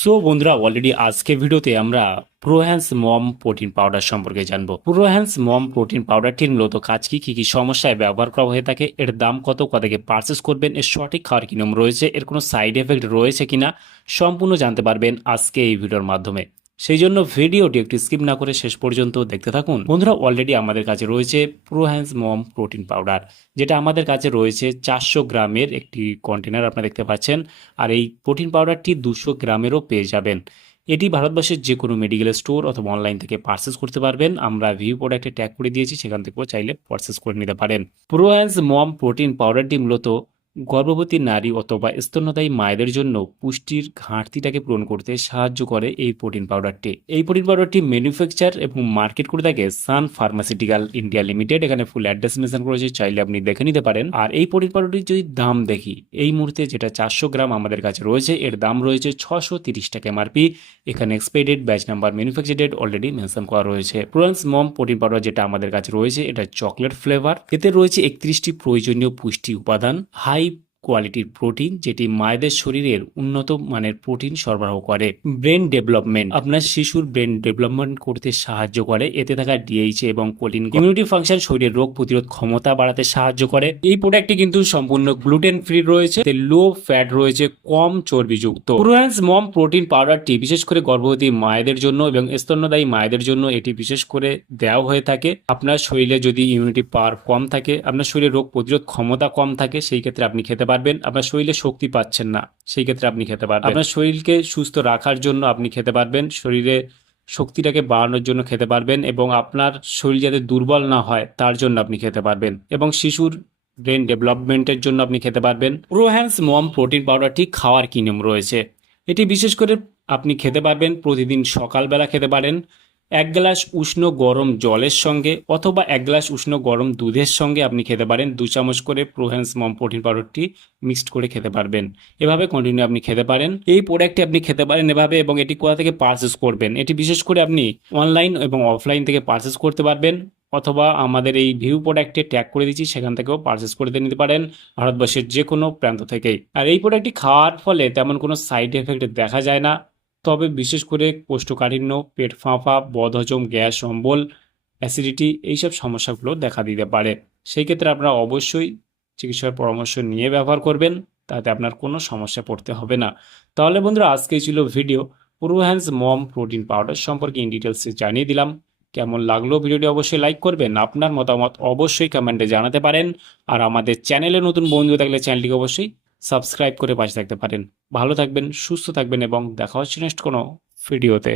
So বন্ধুরা already আজকে ভিডিওতে আমরা প্রোহ্যান্স মম প্রোটিন পাউডার সম্পর্কে জানবো। প্রোহ্যান্স মম প্রোটিন পাউডারটির মূলত কাজ কি সমস্যায় ব্যবহার করা হয়ে থাকে, এর দাম কত, থেকে পারচেস করবেন, এর সঠিক খাওয়ার কি নিয়ম রয়েছে, এর কোনো সাইড এফেক্ট রয়েছে কিনা সম্পূর্ণ জানতে পারবেন আজকে এই ভিডিওর মাধ্যমে। সেই জন্য ভিডিওটি একটু স্কিপ না করে শেষ পর্যন্ত দেখতে থাকুন। বন্ধুরা অলরেডি আমাদের কাছে রয়েছে প্রোহ্যান্স মম প্রোটিন পাউডার, যেটা আমাদের কাছে রয়েছে 400 গ্রামের একটি কন্টেনার আপনারা দেখতে পাচ্ছেন। আর এই প্রোটিন পাউডারটি 200 গ্রামেরও পেয়ে যাবেন। এটি ভারতবর্ষের যে কোনো মেডিকেল স্টোর অথবা অনলাইন থেকে পারচেস করতে পারবেন। আমরা ভিউ প্রোডাক্টে ট্যাগ করে দিয়েছি, সেখান থেকেও চাইলে পারচেস করে নিতে পারেন। প্রোহ্যান্স মম প্রোটিন পাউডারটি মূলত গর্ভবতী নারী অথবা স্তন্যদায়ী মায়েদের জন্য পুষ্টির ঘাটতিটাকে পূরণ করতে সাহায্য করে এই প্রোটিন পাউডারটি। এই প্রোটিন পাউডারটি ম্যানুফ্যাকচার এবং মার্কেট করে থাকে সান ফার্মাসিউটিক্যাল ইন্ডিয়া লিমিটেড। এখানে ফুল অ্যাড্রেস মেনশন করেছে, চাইলে আপনি দেখে নিতে পারেন। আর এই প্রোটিন পাউডারটির যদি দাম দেখি, এই মুহূর্তে যেটা 400 গ্রাম আমাদের কাছে রয়েছে, এর দাম রয়েছে 630 টাকা এমআরপি। এখানে expiry date, batch number, manufacture date already mention করা রয়েছে। প্রোহ্যান্স মম প্রোটিন পাউডার যেটা আমাদের কাছে রয়েছে, এটা চকলেট ফ্লেভার। এতে রয়েছে 31টি প্রয়োজনীয় পুষ্টি উপাদান, হাই কোয়ালিটির প্রোটিন, যেটি মায়েদের শরীরের উন্নত মানের প্রোটিন সরবরাহ করে। ব্রেন ডেভেলপমেন্ট, আপনার শিশুর ব্রেন ডেভেলপমেন্ট করতে সাহায্য করে। এতে থাকা ডিএইচএ এবং কোলিন ইমিউনিটি ফাংশন শরীরের রোগ প্রতিরোধ ক্ষমতা বাড়াতে সাহায্য করে। এই প্রোডাক্টটি কিন্তু সম্পূর্ণ গ্লুটেন ফ্রি রয়েছে, লো ফ্যাট রয়েছে, কম চর্বিযুক্ত। প্রোহ্যান্স মম প্রোটিন পাউডারটি বিশেষ করে গর্ভবতী মায়েদের জন্য এবং স্তন্যদায়ী মায়েদের জন্য এটি বিশেষ করে দেওয়া হয়ে থাকে। আপনার শরীরে যদি ইমিউনিটি পাওয়ার কম থাকে, আপনার শরীরে রোগ প্রতিরোধ ক্ষমতা কম থাকে, সেই ক্ষেত্রে আপনি খেতে পারবেন। আপনার শরীরে শক্তি পাচ্ছেন না, সেই ক্ষেত্রে আপনি খেতে পারবেন। আপনার শরীরকে সুস্থ রাখার জন্য আপনি খেতে পারবেন, শরীরে শক্তিটাকে বাড়ানোর জন্য খেতে পারবেন, এবং আপনার শরীর যাতে দুর্বল না হয় তার জন্য আপনি খেতে পারবেন, এবং শিশুর ব্রেন ডেভেলপমেন্টের জন্য আপনি খেতে পারবেন। প্রোহ্যান্স মম প্রোটিন পাউডারটি খাওয়ার কি নিয়ম রয়েছে, এটি বিশেষ করে আপনি খেতে পারবেন প্রতিদিন সকালবেলা খেতে পারেন 1 গ্লাস উষ্ণ গরম জলের সঙ্গে, অথবা 1 গ্লাস উষ্ণ গরম দুধের সঙ্গে আপনি খেতে পারেন। 2 চামচ করে প্রোহ্যান্স মম প্রোটিন পাউডারটি মিক্সড করে খেতে পারবেন। এভাবে কন্টিনিউ আপনি খেতে পারেন। এই প্রোডাক্টটি আপনি খেতে পারেন এভাবে। এবং এটি কোথা থেকে পারচেস করবেন, এটি বিশেষ করে আপনি অনলাইন এবং অফলাইন থেকে পারচেস করতে পারবেন, অথবা আমাদের এই ভিউ প্রোডাক্টে ট্যাগ করে দিচ্ছি, সেখান থেকেও পারচেস করে নিতে পারেন, ভারতবর্ষের যে কোনো প্রান্ত থেকেই। আর এই প্রোডাক্টটি খাওয়ার ফলে তেমন কোনো সাইড এফেক্ট দেখা যায় না, তবে বিশেষ করে কোষ্ঠকাঠিন্য, পেট ফাঁপা, বদহজম, গ্যাস অম্বল, অ্যাসিডিটি এইসব সমস্যাগুলো দেখা দিতে পারে। সেই ক্ষেত্রে আপনারা অবশ্যই চিকিৎসার পরামর্শ নিয়ে ব্যবহার করবেন, তাতে আপনার কোনো সমস্যা পড়তে হবে না। তাহলে বন্ধুরা আজকেই ছিল ভিডিও প্রোহ্যান্স মম প্রোটিন পাউডার সম্পর্কে ইন ডিটেলসে জানিয়ে দিলাম। কেমন লাগলো ভিডিওটি অবশ্যই লাইক করবেন, আপনার মতামত অবশ্যই কমেন্টে জানাতে পারেন। আর আমাদের চ্যানেলে নতুন বন্ধু থাকলে চ্যানেলটিকে অবশ্যই সাবস্ক্রাইব করে পাশে থাকতে পারেন। ভালো থাকবেন, সুস্থ থাকবেন, এবং দেখা হচ্ছে নেক্সট কোনো ভিডিওতে।